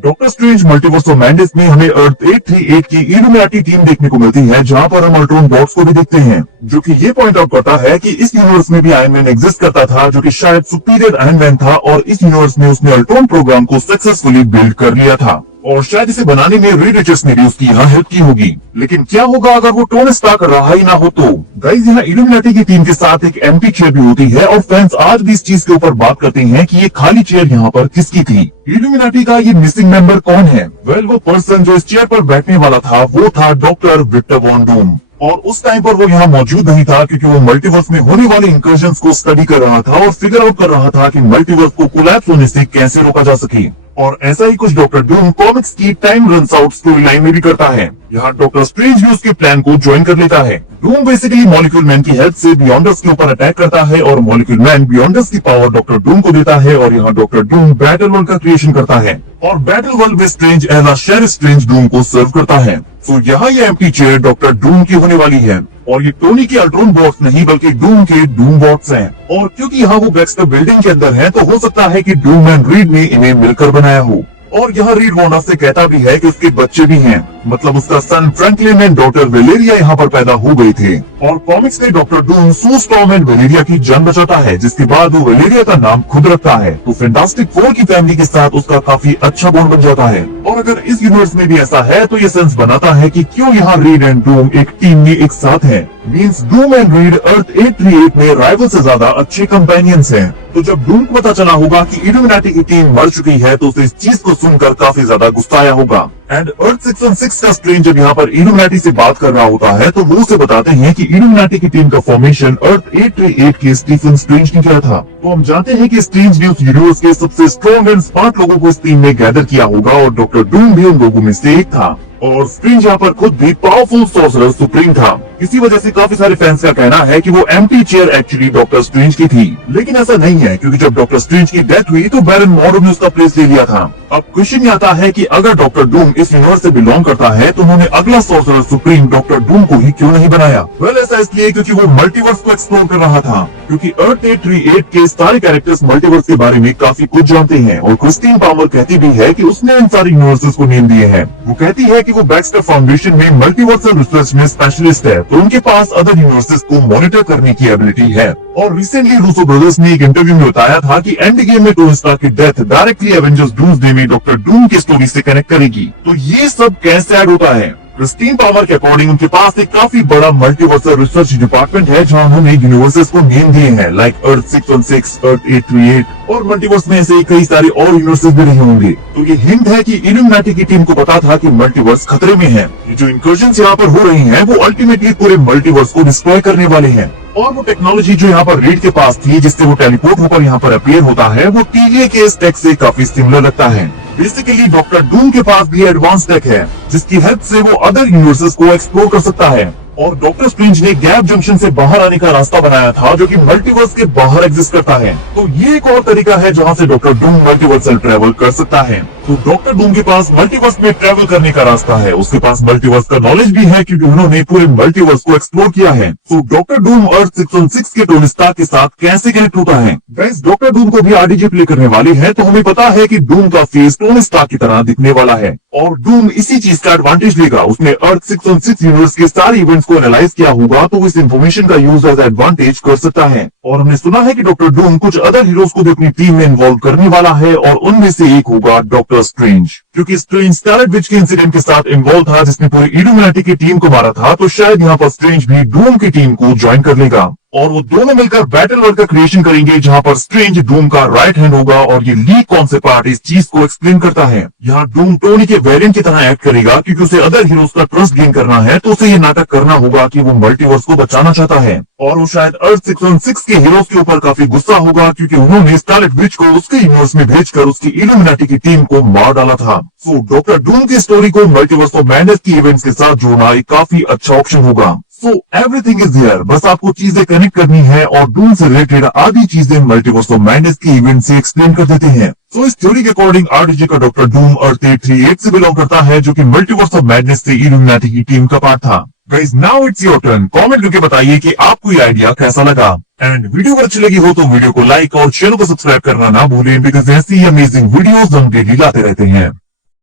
Doctor strange multiverse of madness में हमें अर्थ 838 की इल्यूमिनाटी टीम देखने को मिलती है, जहां पर हम अल्ट्रॉन बॉट्स को भी देखते हैं, जो कि ये पॉइंट आउट करता है कि इस यूनिवर्स में भी आयरन मैन एग्जिस्ट करता था, जो कि शायद सुपीरियर आयरन मैन था, और इस यूनिवर्स में उसने अल्ट्रॉन प्रोग्राम को सक्सेसफुली बिल्ड कर लिया था, और शायद इसे बनाने में रीड रिचर्ड्स ने भी उसकी यहाँ हेल्प की होगी। लेकिन क्या होगा अगर वो टोनी स्टार्क रहा ही ना हो तो? गाइस, यहाँ इल्यूमिनाटी की टीम के साथ एक एम्प्टी चेयर भी होती है, और फैंस आज भी इस चीज के ऊपर बात करते हैं कि ये खाली चेयर यहाँ पर किसकी थी। इल्यूमिनाटी का ये मिसिंग मेंबर कौन है? वेल, वो पर्सन जो इस चेयर पर बैठने वाला था वो था डॉक्टर विक्टर वॉन डूम, और उस टाइम पर वो यहाँ मौजूद नहीं था, क्योंकि वो मल्टीवर्स में होने वाले इंकर्जन्स को स्टडी कर रहा था और फिगर आउट कर रहा था कि मल्टीवर्स को कोलैप्स होने से कैसे रोका जा सके। और ऐसा ही कुछ डॉक्टर डूम कॉमिक्स की time runs out story line में भी करता है। यहाँ डॉक्टर स्ट्रेंज भी उसके प्लान को ज्वाइन कर लेता है। डूम बेसिकली मॉलिक्यूल मैन की हेल्प से बियॉन्डर्स के ऊपर अटैक करता है, और मॉलिक्यूल मैन बियॉन्डर्स की पावर डॉक्टर डूम को देता है, और यहाँ डॉक्टर डूम बैटल वर्ल्ड का क्रिएशन करता है, और बैटल वर्ल्ड में Strange as a sheriff Strange Doom को सर्व करता है। तो यहाँ ये एम्प्टी चेयर डॉक्टर डूम की होने वाली है, और ये टोनी के अल्ट्रॉन बॉट्स नहीं बल्कि डूम के डूम बॉट्स हैं। और क्योंकि यहाँ वो बैक्स्टर बिल्डिंग के अंदर है, तो हो सकता है कि डूम एंड रीड ने इन्हें मिलकर बनाया हो। और यहाँ रीड वार्नर से कहता भी है कि उसके बच्चे भी हैं, मतलब उसका son Franklin and daughter Valeria यहाँ पर पैदा हो गए थे। और कॉमिक्स में doctor Doom Sue Storm and Valeria की जान बचाता है, जिसके बाद वो वेलेरिया का नाम खुद रखता है। तो फैंटास्टिक फोर की फैमिली के साथ उसका काफी अच्छा बॉन्ड बन जाता है। और अगर इस यूनिवर्स में भी ऐसा है, तो ये सेंस बनाता है कि क्यों यहाँ रीड एंड डूम एक टीम में एक साथ है। मींस डूम एंड रीड अर्थ 838 में राइवल से ज्यादा अच्छे कंपेनियंस हैं। तो जब डूम को पता चला होगा कि इल्यूमिनाटी की टीम मर चुकी है, तो उसे इस चीज को सुनकर काफी ज्यादा गुस्सा आया होगा। एंड अर्थ 616 का स्ट्रेंज जब यहाँ पर इल्यूमिनाटी से बात कर रहा होता है, तो वो उसे बताते हैं कि इल्यूमिनाटी की टीम का फॉर्मेशन अर्थ 838 के स्टीफन स्ट्रेंज ने किया था। तो हम जानते हैं कि स्ट्रेंज ने उस यूनिवर्स के सबसे स्ट्रॉन्ग एंड स्मार्ट लोगों को इस टीम में गैदर किया होगा, और डॉक्टर डूम भी उन लोगों में से एक था। और स्ट्रेंज यहाँ पर खुद भी पावरफुल सॉर्सरर सुप्रीम था। इसी वजह से काफी सारे फैंस का कहना है कि वो empty chair actually doctor strange की थी, लेकिन ऐसा नहीं है, क्योंकि जब डॉक्टर स्ट्रेंज की डेथ हुई तो बैरन मॉरो ने उसका प्लेस ले लिया था। अब क्वेश्चन ये आता है कि अगर डॉक्टर डूम इस यूनिवर्स से बिलोंग करता है, तो उन्होंने अगला सॉर्सरर सुप्रीम डॉक्टर डूम को ही क्यों नहीं बनाया? वेल, ऐसा इसलिए क्योंकि वो मल्टीवर्स को एक्सप्लोर कर रहा था, क्योंकि अर्थ 838 के सारे कैरेक्टर्स मल्टीवर्स के बारे में काफी कुछ जानते हैं। और क्रिस्टीन पामर कहती भी है कि उसने इन सारे यूनिवर्सेस को नेम दिए हैं। वो कहती है कि वो बैक्स्टर फाउंडेशन में मल्टीवर्सल रिसर्च में स्पेशलिस्ट है, तो उनके पास अदर यूनिवर्सेस को मॉनिटर करने की एबिलिटी है। और रिसेंटली रूसो ब्रदर्स ने एक इंटरव्यू में बताया था कि एंड गेम में टोनी स्टार्क की डेथ डायरेक्टली एवेंजर्स डूम्सडे में डॉक्टर डूम की स्टोरी से कनेक्ट करेगी। तो ये सब कैसे ऐड होता है? क्रिस्टीन पामर के अकॉर्डिंग उनके पास एक काफी बड़ा मल्टीवर्सल रिसर्च डिपार्टमेंट है, जहां उन्होंने यूनिवर्सेस को नेम दिए हैं, लाइक अर्थ 616, अर्थ 838, और मल्टीवर्स में ऐसे कई सारे और यूनिवर्सेस भी रहे होंगे। तो ये हिंट है कि इल्यूमिनाटी की टीम को पता था कि मल्टीवर्स खतरे में है। ये जो इंकर्जन्स यहाँ पर हो रही हैं, वो अल्टीमेटली पूरे मल्टीवर्स को डिस्ट्रॉय करने वाले हैं। और वो टेक्नोलॉजी जो यहाँ पर रीड के पास थी, जिससे वो टेलीपोर्ट होकर यहाँ पर अपीयर होता है, वो टीवीए के इस टेक से काफी सिमिलर लगता है। बेसिकली डॉक्टर डूम के पास भी एडवांस टेक है, जिसकी हेल्प से वो अदर यूनिवर्सेस को एक्सप्लोर कर सकता है। और डॉक्टर स्ट्रेंज ने गैप जंक्शन से बाहर आने का रास्ता बनाया था, जो कि मल्टीवर्स के बाहर एग्जिस्ट करता है। तो ये एक और तरीका है जहां से डॉक्टर डूम मल्टीवर्सल ट्रेवल कर सकता है। तो डॉक्टर डूम के पास मल्टीवर्स में ट्रेवल करने का रास्ता है। उसके पास मल्टीवर्स का नॉलेज भी है, क्योंकि उन्होंने पूरे मल्टीवर्स को एक्सप्लोर किया है। तो डॉक्टर डूम अर्थ 616 के टोनी स्टार्क के साथ कैसे कनेक्ट होता है? गाइस, डॉक्टर डूम को भी आरडीजे प्ले करने वाली है, तो हमें पता है कि डूम का फेस टोनी स्टार्क की तरह दिखने वाला है, और डूम इसी चीज का एडवांटेज लेगा। उसने अर्थ 616 यूनिवर्स के सारे इवेंट्स को एनालाइज किया होगा, तो इस इन्फॉर्मेशन का यूज एज एडवांटेज कर सकता है। और हमने सुना है कि डॉक्टर डूम कुछ अदर हीरोज को भी अपनी टीम में इन्वॉल्व करने वाला है, और उनमें से एक होगा डॉक्टर स्ट्रेंज, क्योंकि स्ट्रेंज स्कारलेट विच के इंसिडेंट के साथ इन्वॉल्व था, जिसने पूरी इल्यूमिनाटी की टीम को मारा था। तो शायद यहाँ पर स्ट्रेंज भी डूम की टीम को ज्वाइन कर लेगा, और वो दोनों मिलकर बैटल वर्ल्ड का क्रिएशन करेंगे, जहां पर स्ट्रेंज डूम का राइट हैंड होगा। और ये ली कौन से पार्ट इस चीज को एक्सप्लेन करता है? यहाँ डूम टोनी के वेरिएंट की तरह एक्ट करेगा, क्योंकि उसे अदर हीरोज का ट्रस्ट गेन करना है, तो उसे ये नाटक करना होगा कि वो मल्टीवर्स को बचाना चाहता है। और वो शायद अर्थ 616 के हीरोज के ऊपर काफी गुस्सा होगा, क्योंकि उन्होंने स्कारलेट विच को उसके यूनिवर्स में भेजकर उसकी इल्यूमिनाटी की टीम को मार डाला था। सो डॉक्टर डूम की स्टोरी को मल्टीवर्स ऑफ मैडनेस की इवेंट्स के साथ जोड़ना एक काफी अच्छा ऑप्शन होगा। सो एवरीथिंग इज हियर, बस आपको चीजें कनेक्ट करनी है, और डूम से रिलेटेड आधी चीजें मल्टीवर्स ऑफ मैडनेस की इवेंट से एक्सप्लेन कर देते हैं। सो इस थ्योरी के अकॉर्डिंग आरडीजे का डॉक्टर डूम अर्थ 838 से बिलोंग करता है, जो कि मल्टीवर्स ऑफ मैडनेस से इल्यूमिनाटी की टीम का पार्ट था। Guys, now it's your turn. Comment करके बताइए कि आपको ये आइडिया कैसा लगा। एंड वीडियो अगर अच्छी लगी हो तो वीडियो को लाइक और चैनल को सब्सक्राइब करना ना भूलें, बिकॉज ऐसी अमेजिंग वीडियोस हम डेली लाते रहते हैं।